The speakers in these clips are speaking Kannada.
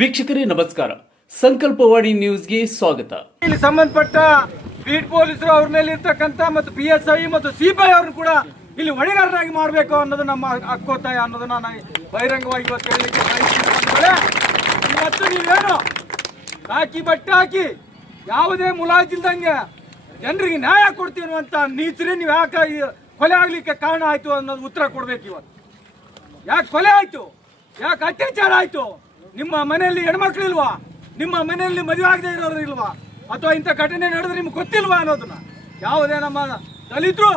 ವೀಕ್ಷಕರೇ ನಮಸ್ಕಾರ, ಸಂಕಲ್ಪವಾಣಿ ನ್ಯೂಸ್ಗೆ ಸ್ವಾಗತ. ಇಲ್ಲಿ ಸಂಬಂಧಪಟ್ಟ ಬೀಟ್ ಪೊಲೀಸರು ಅವ್ರ ಮೇಲೆ ಇರ್ತಕ್ಕಂಥ ಮತ್ತು PSI ಮತ್ತು CPI ಅವ್ರನ್ನು ಕೂಡ ಇಲ್ಲಿ ಹೊಣೆಗಾರರಾಗಿ ಮಾಡಬೇಕು ಅನ್ನೋದು ನಮ್ಮ ಹಕ್ಕೊತ್ತಾಯ ಅನ್ನೋದನ್ನ ನಾನು ಬಹಿರಂಗವಾಗಿ ಇವತ್ತು ಹೇಳಲಿಕ್ಕೆ ಬಯಸ್ತೀನಿ. ಇವತ್ತು ನೀವೇನು ಹಾಕಿ ಬಟ್ಟೆ ಹಾಕಿ ಯಾವುದೇ ಮುಲಾಜಿಲ್ದಂಗೆ ಜನರಿಗೆ ನ್ಯಾಯ ಕೊಡ್ತೀವಿ ಅನ್ನುವಂಥ ನೀಚರಿ ನೀವು ಯಾಕೆ ಕೊಲೆ ಆಗ್ಲಿಕ್ಕೆ ಕಾರಣ ಆಯ್ತು ಅನ್ನೋದು ಉತ್ತರ ಕೊಡ್ಬೇಕು. ಇವತ್ತು ಯಾಕೆ ಕೊಲೆ ಆಯ್ತು, ಯಾಕೆ ಅತ್ಯಾಚಾರ ಆಯ್ತು, ನಿಮ್ಮ ಮನೆಯಲ್ಲಿ ಹೆಣ್ಮಕ್ಳು ಇಲ್ವಾ, ನಿಮ್ಮ ಮನೆಯಲ್ಲಿ ಮದುವೆ ಆಗದೆ ಇರೋರು ಇಲ್ವಾ, ಅಥವಾ ಇಂಥ ಘಟನೆ ನಡೆದ್ರೆ ನಿಮ್ಗೆ ಗೊತ್ತಿಲ್ವಾ ಅನ್ನೋದನ್ನ ಯಾವುದೇ ನಮ್ಮ ದಲಿತರು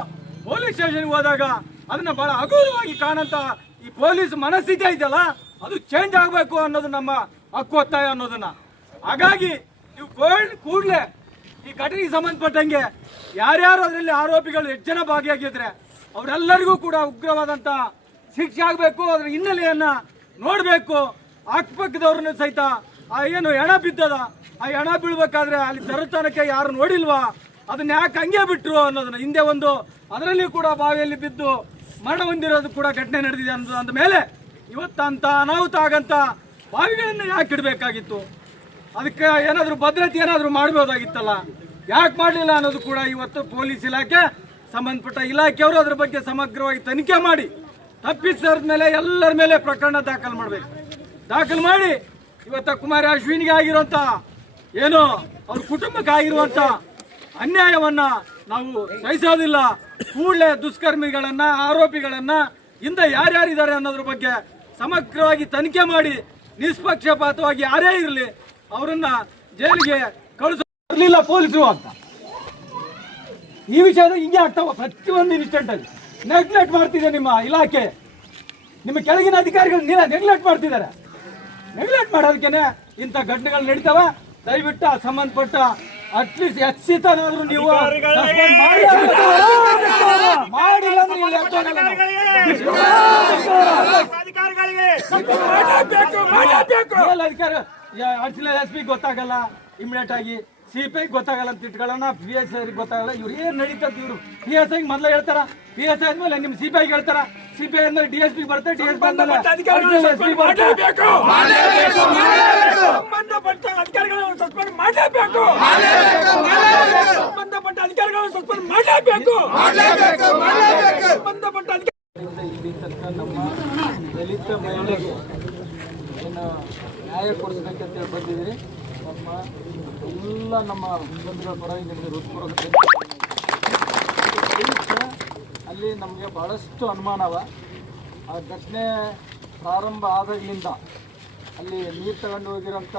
ಪೊಲೀಸ್ ಸ್ಟೇಷನ್ಗೆ ಹೋದಾಗ ಅದನ್ನ ಬಹಳ ಹಗುರವಾಗಿ ಕಾಣಂತ ಈ ಪೊಲೀಸ್ ಮನಸ್ಥಿತಿ ಇದೆಯಲ್ಲ ಅದು ಚೇಂಜ್ ಆಗಬೇಕು ಅನ್ನೋದು ನಮ್ಮ ಹಕ್ಕೊತ್ತಾಯ ಅನ್ನೋದನ್ನ. ಹಾಗಾಗಿ ನೀವು ಕೂಡಲೇ ಈ ಘಟನೆಗೆ ಸಂಬಂಧಪಟ್ಟಂಗೆ ಯಾರ್ಯಾರು ಅದರಲ್ಲಿ ಆರೋಪಿಗಳು ಎಷ್ಟು ಜನ ಭಾಗಿಯಾಗಿದ್ರೆ ಅವರೆಲ್ಲರಿಗೂ ಕೂಡ ಉಗ್ರವಾದಂಥ ಶಿಕ್ಷೆ ಆಗಬೇಕು. ಅದರ ಹಿನ್ನೆಲೆಯನ್ನ ನೋಡಬೇಕು. ಅಕ್ಕಪಕ್ಕದವ್ರನ್ನ ಸಹಿತ ಏನು ಹೆಣ ಬಿದ್ದದ, ಆ ಹೆಣ ಬೀಳ್ಬೇಕಾದ್ರೆ ಅಲ್ಲಿ ತರತನಕ್ಕೆ ಯಾರು ನೋಡಿಲ್ವಾ, ಅದನ್ನ ಯಾಕೆ ಹಂಗೆ ಬಿಟ್ರು ಅನ್ನೋದನ್ನ ಹಿಂದೆ ಒಂದು ಅದರಲ್ಲಿ ಕೂಡ ಬಾವಿಯಲ್ಲಿ ಬಿದ್ದು ಮರಣ ಹೊಂದಿರೋದು ಕೂಡ ಘಟನೆ ನಡೆದಿದೆ ಅನ್ನೋದು ಅಂದ ಮೇಲೆ ಇವತ್ತಂತ ಅನಾಹುತ ಆಗಂತ ಬಾವಿಗಳನ್ನ ಯಾಕೆ ಇಡಬೇಕಾಗಿತ್ತು, ಅದಕ್ಕೆ ಏನಾದರೂ ಭದ್ರತೆ ಏನಾದರೂ ಮಾಡ್ಬೋದಾಗಿತ್ತಲ್ಲ, ಯಾಕೆ ಮಾಡಲಿಲ್ಲ ಅನ್ನೋದು ಕೂಡ ಇವತ್ತು ಪೊಲೀಸ್ ಇಲಾಖೆ ಸಂಬಂಧಪಟ್ಟ ಇಲಾಖೆಯವರು ಅದರ ಬಗ್ಗೆ ಸಮಗ್ರವಾಗಿ ತನಿಖೆ ಮಾಡಿ ತಪ್ಪಿಸದ ಮೇಲೆ ಎಲ್ಲರ ಮೇಲೆ ಪ್ರಕರಣ ದಾಖಲು ಮಾಡಬೇಕು. ದಾಖಲು ಮಾಡಿ ಇವತ್ತ ಕುಮಾರಿ ಅಶ್ವಿನಿಗೆ ಆಗಿರುವಂತ ಏನು ಅವ್ರ ಕುಟುಂಬಕ್ಕೆ ಆಗಿರುವಂತ ಅನ್ಯಾಯವನ್ನ ನಾವು ಸಹಿಸೋದಿಲ್ಲ. ಕೂಡಲೇ ದುಷ್ಕರ್ಮಿಗಳನ್ನ ಆರೋಪಿಗಳನ್ನ ಹಿಂದೆ ಯಾರ್ಯಾರಿದ್ದಾರೆ ಅನ್ನೋದ್ರ ಬಗ್ಗೆ ಸಮಗ್ರವಾಗಿ ತನಿಖೆ ಮಾಡಿ ನಿಷ್ಪಕ್ಷಪಾತವಾಗಿ ಯಾರೇ ಇರಲಿ ಅವರನ್ನ ಜೈಲಿಗೆ ಕಳಿಸಲಿಲ್ಲ ಪೊಲೀಸರು ಅಂತ. ಈ ವಿಷಯದಾಗ ಹಿಂಗೆ ಆಗ್ತಾವ ಪ್ರತಿಯೊಂದು ಇನ್ಸ್ಟೆಂಟ್ ಅಲ್ಲಿ ನೆಗ್ಲೆಕ್ಟ್ ಮಾಡ್ತಿದೆ ನಿಮ್ಮ ಇಲಾಖೆ, ನಿಮ್ಮ ಕೆಳಗಿನ ಅಧಿಕಾರಿಗಳು ನೆಗ್ಲೆಕ್ಟ್ ಮಾಡ್ತಿದ್ದಾರೆ. ನೆಗ್ಲೆಕ್ಟ್ ಮಾಡೋದಕ್ಕೇನೆ ಇಂಥ ಘಟನೆಗಳು ನಡೀತಾವ. ದಯವಿಟ್ಟು ಸಂಬಂಧಪಟ್ಟ ಅಟ್ಲೀಸ್ಟ್ ಎಚ್ಚಿತನಾದ್ರೂ ನೀವು SP ಗೊತ್ತಾಗಲ್ಲ, ಇಮಿಡಿಯೇಟ್ ಆಗಿ CPI ಗೊತ್ತಾಗಲ್ಲ ಅಂತ ಇಟ್ಕೊಳ್ಳೋಣ, PSI ಗೊತ್ತಾಗಲ್ಲ. ಇವ್ರು ಏನ್ ನಡೀತಂತ ಇವರು PSI ಮೊದಲು ಹೇಳ್ತಾರ, PSI ಆದ್ಮೇಲೆ ನಿಮ್ CPI ಹೇಳ್ತಾರ, CPI ಆದ್ಮೇಲೆ DSP ಬರುತ್ತೆ, DSP ಆದ್ಮೇಲೆ SP ಬರುತ್ತೆ. ಸಂಬಂಧಪಟ್ಟ ಅಧಿಕಾರಿಗಳನ್ನು ಸಸ್ಪೆಂಡ್ ಮಾಡಲೇಬೇಕು, ಸಂಬಂಧಪಟ್ಟ ಅಧಿಕಾರಿಗಳನ್ನು ಸಸ್ಪೆಂಡ್ ಮಾಡಲೇಬೇಕು. ಸಂಬಂಧಪಟ್ಟ ಇಲ್ಲಿ ತನಕ ನಮ್ಮ ದಲಿತ ಮಹಿಳೆಗೆ ಏನು ನ್ಯಾಯ ಕೊಡಿಸ್ಬೇಕಂತ ಬಂದಿದ್ದೀರಿ. ನಮ್ಮ ಬಂಧುಗಳ ಪರವಾಗಿ ನಿಮಗೆ ಹೃತ್ಪೂರ್ವಕ ಅಲ್ಲಿ ನಮಗೆ ಭಾಳಷ್ಟು ಅನುಮಾನವ. ಆ ಘಟನೆ ಪ್ರಾರಂಭ ಆದಾಗಲಿಂದ ಅಲ್ಲಿ ನೀರು ತಗೊಂಡು ಹೋಗಿರೋಂಥ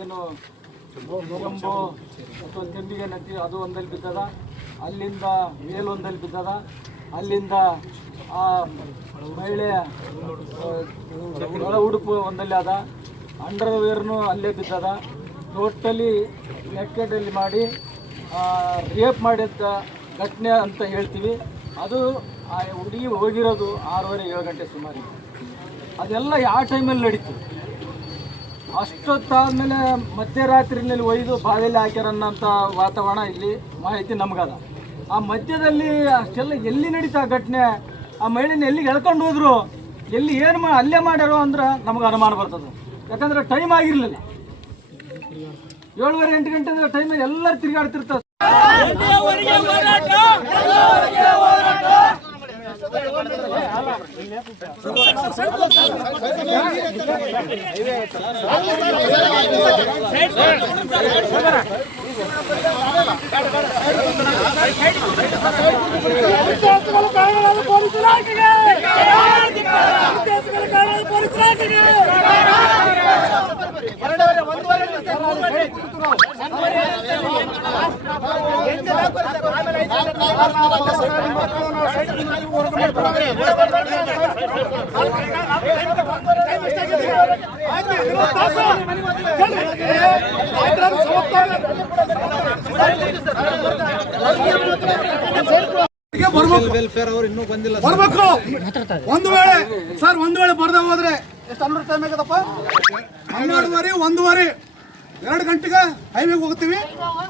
ಏನು ಗೊಂಬು ಅಥವಾ ತೆಂಬಿಗೆ ನದಿ ಅದು ಒಂದಲ್ಲಿ ಬಿದ್ದದ, ಅಲ್ಲಿಂದ ಮೇಲೊಂದಲ್ಲಿ ಬಿದ್ದದ, ಅಲ್ಲಿಂದ ಆ ಮಹಿಳೆಯ ಒಳ ಉಡುಪು ಒಂದಲ್ಲಿ ಅದ, ಅಂಡರ್ವೇರ್ನು ಅಲ್ಲೇ ಬಿದ್ದದ. ಟೋಟಲಿ ನೆಕ್ಕೆಡಲ್ಲಿ ಮಾಡಿ ರೇಪ್ ಮಾಡಿದ್ದ ಘಟನೆ ಅಂತ ಹೇಳ್ತೀವಿ. ಅದು ಆ ಹುಡುಗಿ ಹೋಗಿರೋದು 6:30-7 ಗಂಟೆ ಸುಮಾರು. ಅದೆಲ್ಲ ಯಾವ ಟೈಮಲ್ಲಿ ನಡೀತು, ಅಷ್ಟೊತ್ತಾದಮೇಲೆ ಮಧ್ಯರಾತ್ರಿನಲ್ಲಿ ಒಯ್ದು ಬಾವಿಯಲ್ಲಿ ಹಾಕ್ಯಾರನ್ನಂಥ ವಾತಾವರಣ ಇಲ್ಲಿ ಮಾಹಿತಿ ನಮಗದ. ಆ ಮಧ್ಯದಲ್ಲಿ ಅಷ್ಟೆಲ್ಲ ಎಲ್ಲಿ ನಡೀತಾ ಘಟನೆ, ಆ ಮಹಿಳೆನ ಎಲ್ಲಿಗೆ ಎಳ್ಕೊಂಡು ಹೋದ್ರು, ಎಲ್ಲಿ ಏನು ಅಲ್ಲೇ ಮಾಡ್ಯಾರೋ ಅಂದ್ರೆ ನಮಗೆ ಅನುಮಾನ ಬರ್ತದೆ. ಯಾಕಂದ್ರೆ ಟೈಮ್ ಆಗಿರಲಿಲ್ಲ, 7:30-8 ಗಂಟೆ ಅಂದ್ರೆ ಟೈಮಲ್ಲಿ ಎಲ್ಲರೂ ತಿರುಗಾಡ್ತಿರ್ತಾರೆ. ಒಂದು ವೇಳೆ ಬರ್ದೆ ಹೋದ್ರೆ ಎಷ್ಟು ಅನ್ನೋ ಟೈಮ್ ಆಗದಪ್ಪ, 12:30 1:30 2 ಗಂಟೆಗೆ ಹೈವೇಗೆ ಹೋಗ್ತೀವಿ,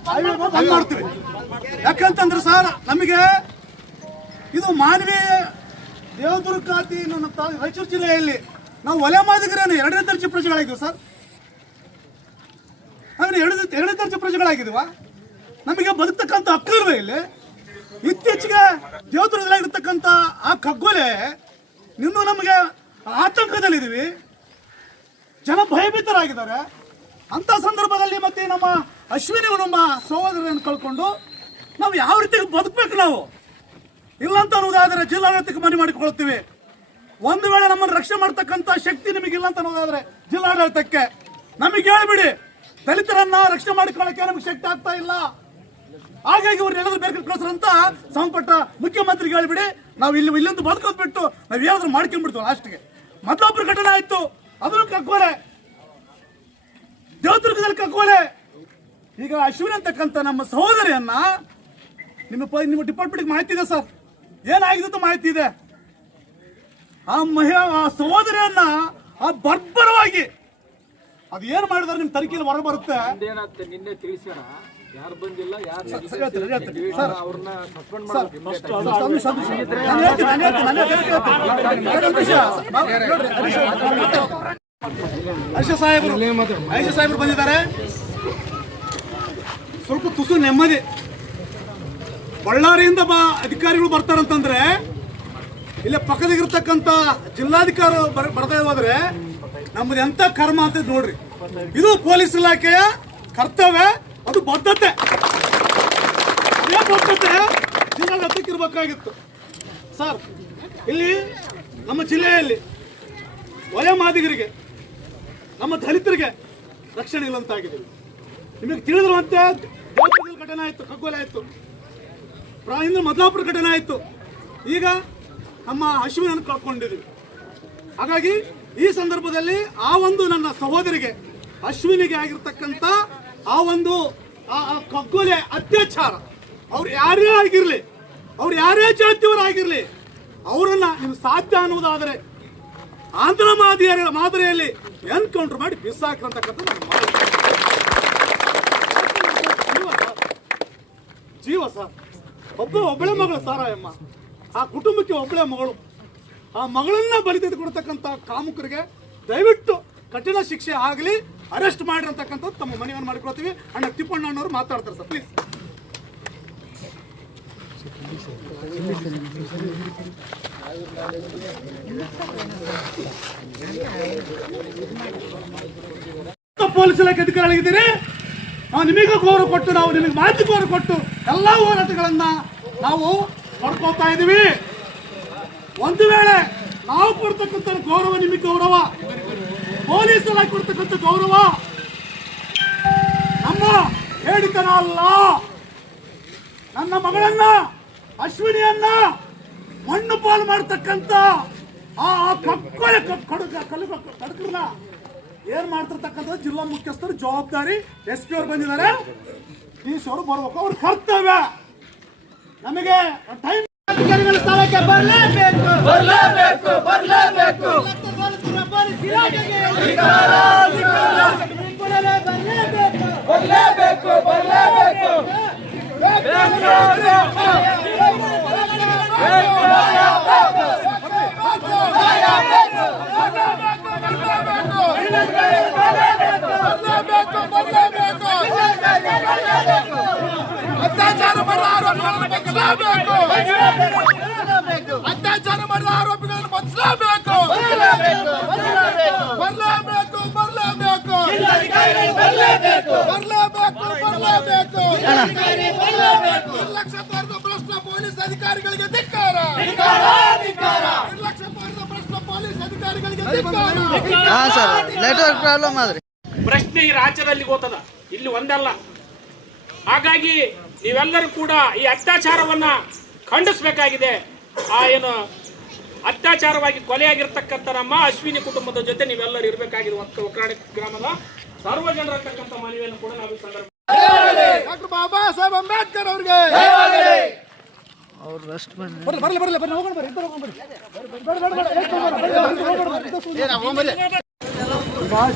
ಹೈವೇ ಬಂದ್ ಮಾಡ್ತೀವಿ. ಯಾಕಂತಂದ್ರೆ ಸರ್ ನಮಗೆ ಇದು ಮಾನವೀಯ ದೇವದುರ್ಗ ಖಾತಿ ರಾಯಚೂರು ಜಿಲ್ಲೆಯಲ್ಲಿ ನಾವು ಒಲೆ ಮಾದಿಗರೇನು 2ನೇ ದರ್ಜೆ ಪ್ರಜೆಗಳಾಗಿದ್ದೀವಿ ಸರ್. ನಾವೇನು ಎರಡನೇ ದರ್ಜೆ ಪ್ರಜೆಗಳಾಗಿದ್ದೀವ? ನಮಗೆ ಬದುಕ್ತಕ್ಕಂಥ ಹಕ್ಕು ಇಲ್ವೇ ಇಲ್ಲಿ? ಇತ್ತೀಚೆಗೆ ದೇವದುರ್ಗದಲ್ಲಿರ್ತಕ್ಕಂಥ ಆ ಕಗ್ಗೊಲೆ ಇನ್ನೂ ನಮಗೆ ಆತಂಕದಲ್ಲಿದ್ದೀವಿ, ಜನ ಭಯಭೀತರಾಗಿದ್ದಾರೆ. ಅಂತ ಸಂದರ್ಭದಲ್ಲಿ ಮತ್ತೆ ನಮ್ಮ ಅಶ್ವಿನಿ ನಮ್ಮ ಸಹೋದರರನ್ನು ಕಳ್ಕೊಂಡು ನಾವು ಯಾವ ರೀತಿ ಬದುಕಬೇಕು? ನಾವು ಇಲ್ಲಂತ ಅನ್ನೋದಾದ್ರೆ ಜಿಲ್ಲಾಡಳಿತಕ್ಕೆ ಮನವಿ ಮಾಡಿಕೊಳ್ತೀವಿ. ಒಂದು ವೇಳೆ ನಮ್ಮನ್ನು ರಕ್ಷಣೆ ಮಾಡ್ತಕ್ಕಂಥ ಶಕ್ತಿ ನಿಮಗಿಲ್ಲ ಅಂತ ಅನ್ನೋದಾದ್ರೆ ಜಿಲ್ಲಾಡಳಿತಕ್ಕೆ ನಮಗೆ ಹೇಳ್ಬಿಡಿ, ದಲಿತರನ್ನ ರಕ್ಷಣೆ ಮಾಡಿಕೊಳ್ಳಕ್ಕೆ ನಮಗೆ ಶಕ್ತಿ ಆಗ್ತಾ ಇಲ್ಲ, ಹಾಗಾಗಿ ಇವ್ರು ಏನಾದ್ರು ಬೇರೆ ಕಳಿಸ್ರಂತ ಸಂಬಂಧಪಟ್ಟ ಮುಖ್ಯಮಂತ್ರಿಗೆ ಹೇಳ್ಬಿಡಿ, ನಾವು ಇಲ್ಲಿಂದ ಬದುಕೋದ್ ಬಿಟ್ಟು ನಾವು ಏನಾದ್ರು ಮಾಡ್ಕೊಂಡ್ಬಿಡ್ತೀವಿ. ಲಾಸ್ಟ್ಗೆ ಮತ್ತೊಬ್ಬರು ಘಟನೆ ಆಯ್ತು, ಅದನ್ನು ಕಗ್ಗೋಲೆ, ದೇವದುರ್ಗದಲ್ಲಿ ಕಗ್ಗೋಲೆ. ಈಗ ಅಶ್ವಿನಿ ಅಂತಕ್ಕಂಥ ನಮ್ಮ ಸಹೋದರಿಯನ್ನ ನಿಮ್ಮ ಡಿಪಾರ್ಟ್ಮೆಂಟ್ಗೆ ಮಾಹಿತಿ ಇದೆ ಸರ್, ಏನಾಗಿದೆ ಅಂತ ಮಾಹಿತಿ ಇದೆ. ಆ ಸಹೋದರಿಯನ್ನ ಆ ಬರ್ಬರವಾಗಿ ಅದು ಏನ್ ಮಾಡಿದಾರೆ ನಿಮ್ಮ ತನಿಖೆಯಲ್ಲಿ ಹೊರ ಬರುತ್ತೆ. ನಿನ್ನೆ ತಿಳಿಸ್ಯಾರ, ಯಾರು ಬಂದಿಲ್ಲ, ಹರ್ಷ ಸಾಹೇಬರು ಬಂದಿದ್ದಾರೆ. ಸ್ವಲ್ಪ ತುಸು ನೆಮ್ಮದಿ. ಬಳ್ಳಾರಿಯಿಂದ ಅಧಿಕಾರಿಗಳು ಬರ್ತಾರಂತಂದ್ರೆ ಇಲ್ಲೇ ಪಕ್ಕದಾಗಿರ್ತಕ್ಕಂಥ ಜಿಲ್ಲಾಧಿಕಾರಿ ಬರ್ತಾ ಹೋದ್ರೆ ನಮ್ದು ಎಂತ ಕರ್ಮ ಅಂತ ನೋಡ್ರಿ. ಇದು ಪೊಲೀಸ್ ಇಲಾಖೆಯ ಕರ್ತವ್ಯ, ಅದು ಬದ್ಧತೆ. ಬದ್ಧತೆ ಜಿಲ್ಲಾಡಳಿತಕ್ಕೆ ಇರಬೇಕಾಗಿತ್ತು ಸರ್. ಇಲ್ಲಿ ನಮ್ಮ ಜಿಲ್ಲೆಯಲ್ಲಿ ವಯೋಮಾದಿಗರಿಗೆ, ನಮ್ಮ ದಲಿತರಿಗೆ ರಕ್ಷಣೆ ಇಲ್ಲಂತಾಗಿದೆ. ನಿಮಗೆ ತಿಳಿದಿರುವಂತೆ ದೇವದುರ್ಗದಲ್ಲಿ ಘಟನೆ ಆಯಿತು, ಕಗ್ಗೋಲೆ ಆಯಿತು, ಇಂದು ಮದ್ಲಾಪುರ ಘಟನೆ ಆಯಿತು, ಈಗ ನಮ್ಮ ಅಶ್ವಿನನ್ನು ಕಳ್ಕೊಂಡಿದ್ದೀವಿ. ಹಾಗಾಗಿ ಈ ಸಂದರ್ಭದಲ್ಲಿ ಆ ಒಂದು ನನ್ನ ಸಹೋದರಿಗೆ ಅಶ್ವಿನಿಗೆ ಆಗಿರ್ತಕ್ಕಂಥ ಆ ಒಂದು ಕಗ್ಗೋಲೆ ಅತ್ಯಾಚಾರ, ಅವ್ರು ಯಾರೇ ಆಗಿರಲಿ, ಅವ್ರು ಯಾರೇ ಜಾತಿಯವರಾಗಿರಲಿ, ಅವರನ್ನ ನಿಮ್ಗೆ ಸಾಧ್ಯ ಅನ್ನೋದಾದರೆ ಆಂಧ್ರ ಮಾದರಿಯಲ್ಲಿ ಎನ್ಕೌಂಟರ್ ಮಾಡಿ ಬಿಸಾಕ್ರಂತಕ್ಕಂಥ ಜೀವ ಸರ್. ಒಬ್ಬಳೆ ಮಗಳು ಸಾರಾಯಮ್ಮ, ಆ ಕುಟುಂಬಕ್ಕೆ ಒಬ್ಬಳೆ ಮಗಳು. ಆ ಮಗಳನ್ನ ಬಲಿ ತೆಗೆದುಕೊಡ್ತಕ್ಕಂಥ ಕಾಮುಕರಿಗೆ ದಯವಿಟ್ಟು ಕಠಿಣ ಶಿಕ್ಷೆ ಆಗಲಿ, ಅರೆಸ್ಟ್ ಮಾಡಿರ್ತಕ್ಕಂಥದ್ದು ತಮ್ಮ ಮನವಿಯನ್ನು ಮಾಡಿಕೊಳ್ತೀವಿ. ಅಣ್ಣ ತಿಪ್ಪಣ್ಣನವರು ಮಾತಾಡ್ತಾರೆ ಸರ್, ಪ್ಲೀಸ್. ಪೊಲೀಸ್ ಇಲಾಖೆ ಅಧಿಕಾರಿಗಳಿದ್ದೀರಿ, ನಾವು ನಿಮಗೆ ಗೌರವ ಕೊಟ್ಟು, ನಾವು ನಿಮಗೆ ಮಾಹಿತಿ ಗೌರವ ಕೊಟ್ಟು ಎಲ್ಲ ಹೋರಾಟಗಳನ್ನ ನಾವು ಪಡ್ಕೊಳ್ತಾ ಇದ್ದೀವಿ. ಒಂದು ವೇಳೆ ನಾವು ಕೊಡ್ತಕ್ಕಂಥ ಗೌರವ, ನಿಮಗೆ ಗೌರವ, ಪೊಲೀಸ್ ಇಲಾಖೆ ಕೊಡ್ತಕ್ಕಂಥ ಗೌರವ ನಮ್ಮ ಹೇಳಿತನ ಅಲ್ಲ. ನನ್ನ ಮಗಳನ್ನ ಅಶ್ವಿನಿಯನ್ನ ಮಣ್ಣು ಪಾಲು ಮಾಡತಕ್ಕಂಥ ಆ ಕಗ್ಗೊಲೆ ಕಡಕರನ್ನ ಏನ್ ಮಾಡ್ತಿರ್ತಕ್ಕಂಥ ಜಿಲ್ಲಾ ಮುಖ್ಯಸ್ಥರು ಜವಾಬ್ದಾರಿ. SP ಅವರು ಬಂದಿದ್ದಾರೆ, DC ಅವರು ಬರ್ಬೇಕು, ಅವ್ರ ಕರ್ತವ್ಯ. ನಮಗೆ ಟೈಮ್ ಅಧಿಕಾರಿಗಳ ಸ್ಥಳಕ್ಕೆ ಬರಲೇಬೇಕು, ಬರಲೇಬೇಕು, ಬರಲೇಬೇಕು. ಬರಲೇಬೇಕು, ಬರಲೇಬೇಕು. ಅತ್ಯಾಚಾರ ಮಾಡಿದ ಆರೋಪಿಗಳನ್ನು ಬಂಧಿಸಲೇಬೇಕು, ಅತ್ಯಾಚಾರ ಮಾಡಿದ ಆರೋಪಿಗಳನ್ನು ಬಂಧಿಸಲೇಬೇಕು, ಬರಲೇಬೇಕು, ಬರಲೇಬೇಕು, ಬರಲೇಬೇಕು, ಬರಲೇಬೇಕು. ನಿರ್ಲಕ್ಷ್ಯ ತೋರಿದ ಭ್ರಷ್ಟ ಪೊಲೀಸ್ ಅಧಿಕಾರಿಗಳಿಗೆ ಧಿಕ್ಕಾರ, ನಿರ್ಲಕ್ಷ್ಯ ತೋರಿದ ಭ್ರಷ್ಟ ಪೊಲೀಸ್ ಅಧಿಕಾರಿಗಳಿಗೆ ಧಿಕ್ಕಾರ. ಪ್ರಶ್ನೆ ಈ ರಾಜ್ಯದಲ್ಲಿ ಗೊತ್ತದ, ಇಲ್ಲಿ ಒಂದಲ್ಲ. ಹಾಗಾಗಿ ನೀವೆಲ್ಲರೂ ಕೂಡ ಈ ಅತ್ಯಾಚಾರವನ್ನ ಖಂಡಿಸಬೇಕಾಗಿದೆ. ಆ ಏನು ಅತ್ಯಾಚಾರವಾಗಿ ಕೊಲೆಯಾಗಿರ್ತಕ್ಕಂಥ ನಮ್ಮ ಅಶ್ವಿನಿ ಕುಟುಂಬದ ಜೊತೆ ನೀವೆಲ್ಲರೂ ಇರಬೇಕಾಗಿದೆ. ಒಕ್ಕರಾಣಿ ಗ್ರಾಮದ ಸರ್ವ ಜನರತಕ್ಕಂಥ ಮನವಿಯನ್ನು ಕೂಡ ನಾವು ಈ ಸಂದರ್ಭ ಡಾಕ್ಟರ್ ಬಾಬಾ ಸಾಹೇಬ್ ಅಂಬೇಡ್ಕರ್ ಅವ್ರಿಗೆ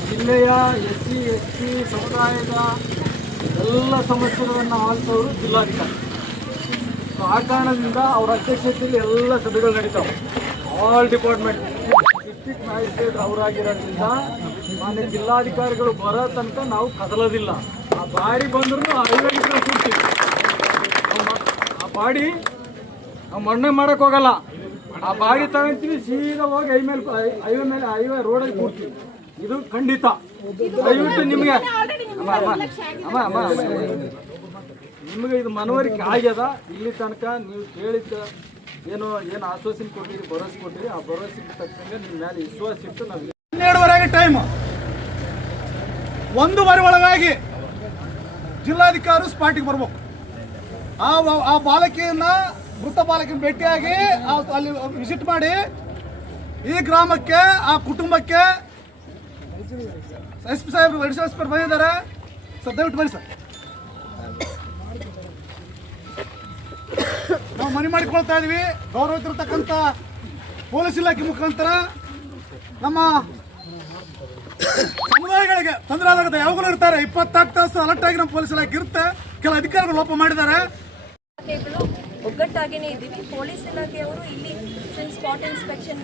ಜಿಲ್ಲೆಯ SC ST ಸಮುದಾಯದ ಎಲ್ಲ ಸಮಸ್ಯೆಗಳನ್ನು ಆಲಿಸೋರು ಜಿಲ್ಲಾಧಿಕಾರಿ. ಆ ಕಾರಣದಿಂದ ಅವರ ಅಧ್ಯಕ್ಷತೆಯಲ್ಲಿ ಎಲ್ಲ ಸಭೆಗಳು ನಡೀತಾವೆ. ಆಲ್ ಡಿಪಾರ್ಟ್ಮೆಂಟ್ ಡಿಸ್ಟ್ರಿಕ್ಟ್ ಮ್ಯಾಜಿಸ್ಟ್ರೇಟ್ ಅವರಾಗಿರೋದ್ರಿಂದ ಮಾನ್ಯ ಜಿಲ್ಲಾಧಿಕಾರಿಗಳು ಬರೋ ತನಕ ನಾವು ಕದಲೋದಿಲ್ಲ. ಆ ಬಾಡಿ ಬಂದ್ರು ಹೈವೇಗೆ ಕೂಡ್ತೀವಿ. ಆ ಬಾಡಿ ನಾವು ಮಣ್ಣೆ ಮಾಡಕ್ ಹೋಗಲ್ಲ. ಆ ಬಾಡಿ ತಗೊಂತೀವಿ, ಸೀದಾ ಹೋಗಿ ಹೈವೇ ರೋಡಲ್ಲಿ ಕೂಡ್ತೀವಿ. ಇದು ಖಂಡಿತ. ದಯವಿಟ್ಟು ನಿಮಗೆ ನಿಮಗೆ ಇದು ಮನವರಿಕೆ ಆಗ್ಯದ. ಇಲ್ಲಿ ತನಕ ನೀವು ಕೇಳಿದ್ದ ಏನು ಆಶ್ವಾಸನೆ ಕೊಟ್ಟಿರಿ, ಭರವಸೆ ಕೊಟ್ಟಿರಿ, ಆ ಭರವಸೆಗೆ ತಕ್ಕಂಗೆ ನಿಮ್ಮ ಮೇಲೆ ವಿಶ್ವಾಸ ಇಟ್ಟು ನಾವು 12ವರೆಗೆ ಟೈಮ್. 1:15 ಒಳಗಾಗಿ ಜಿಲ್ಲಾಧಿಕಾರಿ ಸ್ಪಾಟಿಗೆ ಬರ್ಬೇಕು. ಆ ಬಾಲಕಿಯನ್ನ ಮೃತ ಬಾಲಕಿನ ಭೇಟಿಯಾಗಿ ಅಲ್ಲಿ ವಿಸಿಟ್ ಮಾಡಿ ಈ ಗ್ರಾಮಕ್ಕೆ, ಆ ಕುಟುಂಬಕ್ಕೆ ಎಸ್ ಪಿ ಸಾಹೇಬರು ಅಡಿಷನಲ್ ಎಸ್ ಪಿ ಬಂದಿದ್ದಾರೆ ಸರ್, ದಯವಿಟ್ಟು ಬನ್ನಿ ಸರ್. ನಾವು ಮನವಿ ಮಾಡಿಕೊಳ್ತಾ ಇದೀವಿ, ಗೌರವಿಸಿರ್ತಕ್ಕಂಥ ಪೊಲೀಸ್ ಇಲಾಖೆ ಮುಖಾಂತರ ನಮ್ಮ ಸಮುದಾಯಗಳಿಗೆ ತೊಂದರೆ ಆದಾಗ ಯಾವಾಗಲೂ ಇರ್ತಾರೆ. 24 ತಾಸು ಅಲರ್ಟ್ ಆಗಿ ನಮ್ಮ ಪೊಲೀಸ್ ಇಲಾಖೆ ಇರುತ್ತೆ. ಕೆಲ ಅಧಿಕಾರಿಗಳು ಲೋಪ ಮಾಡಿದ್ದಾರೆ. ಒಗ್ಗಟ್ಟಾಗೇನೆ ಇದ್ದೀವಿ. ಪೊಲೀಸ್ ಇಲಾಖೆಯವರು ಇಲ್ಲಿ ಸ್ಪಾಟ್ ಇನ್ಸ್ಪೆಕ್ಷನ್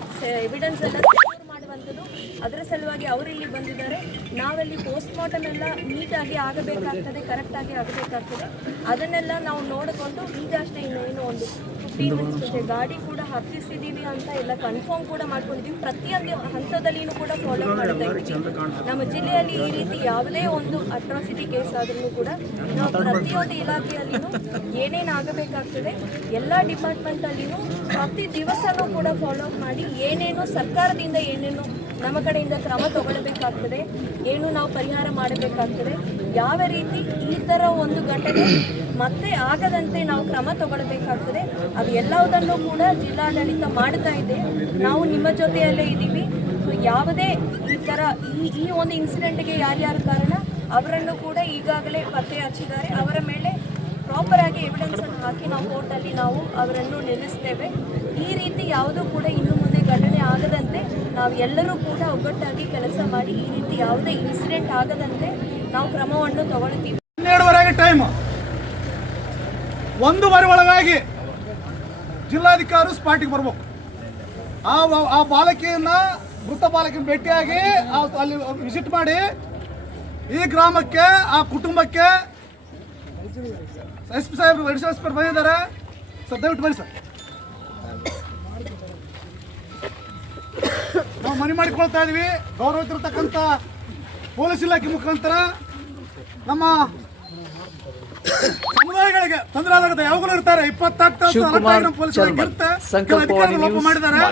ಎವಿಡೆನ್ಸ್ ಎಲ್ಲ ಸೆಕ್ಯೂರ್ ಮಾಡುವಂಥದ್ದು, ಅದರ ಸಲುವಾಗಿ ಅವರು ಇಲ್ಲಿ ಬಂದಿದ್ದಾರೆ. ನಾವಲ್ಲಿ ಪೋಸ್ಟ್ ಮಾರ್ಟಮ್ ಎಲ್ಲ ನೀಟಾಗಿ ಆಗಬೇಕಾಗ್ತದೆ, ಕರೆಕ್ಟಾಗಿ ಆಗಬೇಕಾಗ್ತದೆ. ಅದನ್ನೆಲ್ಲ ನಾವು ನೋಡಿಕೊಂಡು ಈಗಷ್ಟೇ ಇನ್ನೇನು ಒಂದು 15 ಮಿನಿಟ್ಸ್ ಗಾಡಿ ಕೂಡ ಹತ್ತಿಸಿದ್ದೀವಿ ಅಂತ ಎಲ್ಲ ಕನ್ಫರ್ಮ್ ಕೂಡ ಮಾಡ್ಕೊಂಡಿದ್ದೀವಿ. ಪ್ರತಿಯೊಂದು ಹಂತದಲ್ಲಿಯೂ ಕೂಡ ಫಾಲೋ ಮಾಡ್ತಾ ಇದ್ದೀವಿ. ನಮ್ಮ ಜಿಲ್ಲೆಯಲ್ಲಿ ಈ ರೀತಿ ಯಾವುದೇ ಒಂದು ಅಟ್ರಾಸಿಟಿ ಕೇಸ್ ಆದ್ರೂ ಕೂಡ ನಾವು ಪ್ರತಿಯೊಂದು ಇಲಾಖೆಯಲ್ಲಿಯೂ ಏನೇನು ಆಗಬೇಕಾಗ್ತದೆ ಎಲ್ಲ ಡಿಪಾರ್ಟ್ಮೆಂಟಲ್ಲಿಯೂ ಪ್ರತಿ ದಿವಸನೂ ಕೂಡ ಫಾಲೋ ಅಪ್ ಮಾಡಿ ಏನೇನು ಸರ್ಕಾರದಿಂದ ಏನೇನು ನಮ್ಮ ಕಡೆಯಿಂದ ಕ್ರಮ ತಗೊಳ್ಬೇಕಾಗ್ತದೆ, ಏನು ನಾವು ಪರಿಹಾರ ಮಾಡಬೇಕಾಗ್ತದೆ, ಯಾವ ರೀತಿ ಈ ಥರ ಒಂದು ಘಟನೆ ಮತ್ತೆ ಆಗದಂತೆ ನಾವು ಕ್ರಮ ತಗೊಳ್ಬೇಕಾಗ್ತದೆ, ಅದು ಎಲ್ಲವುದನ್ನು ಕೂಡ ಜಿಲ್ಲಾಡಳಿತ ಮಾಡ್ತಾ ಇದೆ. ನಾವು ನಿಮ್ಮ ಜೊತೆಯಲ್ಲೇ ಇದ್ದೀವಿ. ಸೊ ಯಾವುದೇ ಈ ಥರ ಈ ಒಂದು ಇನ್ಸಿಡೆಂಟ್ಗೆ ಯಾರ್ಯಾರು ಕಾರಣ ಅವರನ್ನು ಕೂಡ ಈಗಾಗಲೇ ಪತ್ತೆ ಹಚ್ಚಿದ್ದಾರೆ. ಅವರ ಮೇಲೆ ಪ್ರಾಪರ್ ಆಗಿ ಎವಿಡೆನ್ಸ್ ಅನ್ನು ಹಾಕಿ ನಾವು ಕೋರ್ಟಲ್ಲಿ ನಾವು ಅವರನ್ನು ನಿಲ್ಲಿಸ್ತೇವೆ. ಈ ರೀತಿ ಯಾವುದೂ ಕೂಡ ಇನ್ನು ಮುಂದೆ ಘಟನೆ ಆಗದಂತೆ ನಾವು ಎಲ್ಲರೂ ಕೂಡ ಒಗ್ಗಟ್ಟಾಗಿ ಕೆಲಸ ಮಾಡಿ ಈ ರೀತಿ ಯಾವುದೇ ಇನ್ಸಿಡೆಂಟ್ ಆಗದಂತೆ ನಾವು ಕ್ರಮವನ್ನು ತಗೊಳ್ತೀವಿ. 12ವರೆಗೆ ಟೈಮ್. 1:15 ಒಳಗಾಗಿ ಜಿಲ್ಲಾಧಿಕಾರಿ ಸ್ಪಾಟಿಗೆ ಬರ್ಬೇಕು. ಆ ಬಾಲಕಿಯನ್ನ ಮೃತ ಬಾಲಕಿನ ಭೇಟಿಯಾಗಿ ಅಲ್ಲಿ ವಿಸಿಟ್ ಮಾಡಿ ಈ ಗ್ರಾಮಕ್ಕೆ, ಆ ಕುಟುಂಬಕ್ಕೆ ಎಸ್ ಪಿ ಸಾಹೇಬರು ಅಡಿಷನಲ್ ಎಸ್ ಪಿ ಬಂದಿದ್ದಾರೆ ಸರ್, ದಯವಿಟ್ಟು ಬನ್ನಿ ಸರ್. ನಾವು ಮನವಿ ಮಾಡಿಕೊಳ್ತಾ ಇದೀವಿ, ಗೌರವಿಸಿರ್ತಕ್ಕಂಥ ಪೊಲೀಸ್ ಇಲಾಖೆ ಮುಖಾಂತರ ನಮ್ಮ ಸಮುದಾಯಗಳಿಗೆ ತೊಂದರೆ ಆದಾಗ ಯಾವಾಗಲೂ ಇರ್ತಾರೆ. 24 ತಾಸು ಅಲರ್ಟ್ ಆಗಿ ನಮ್ಮ ಪೊಲೀಸ್ ಇಲಾಖೆ ಇರುತ್ತೆ. ಕೆಲ ಅಧಿಕಾರಿಗಳು ಲೋಪ ಮಾಡಿದ್ದಾರೆ.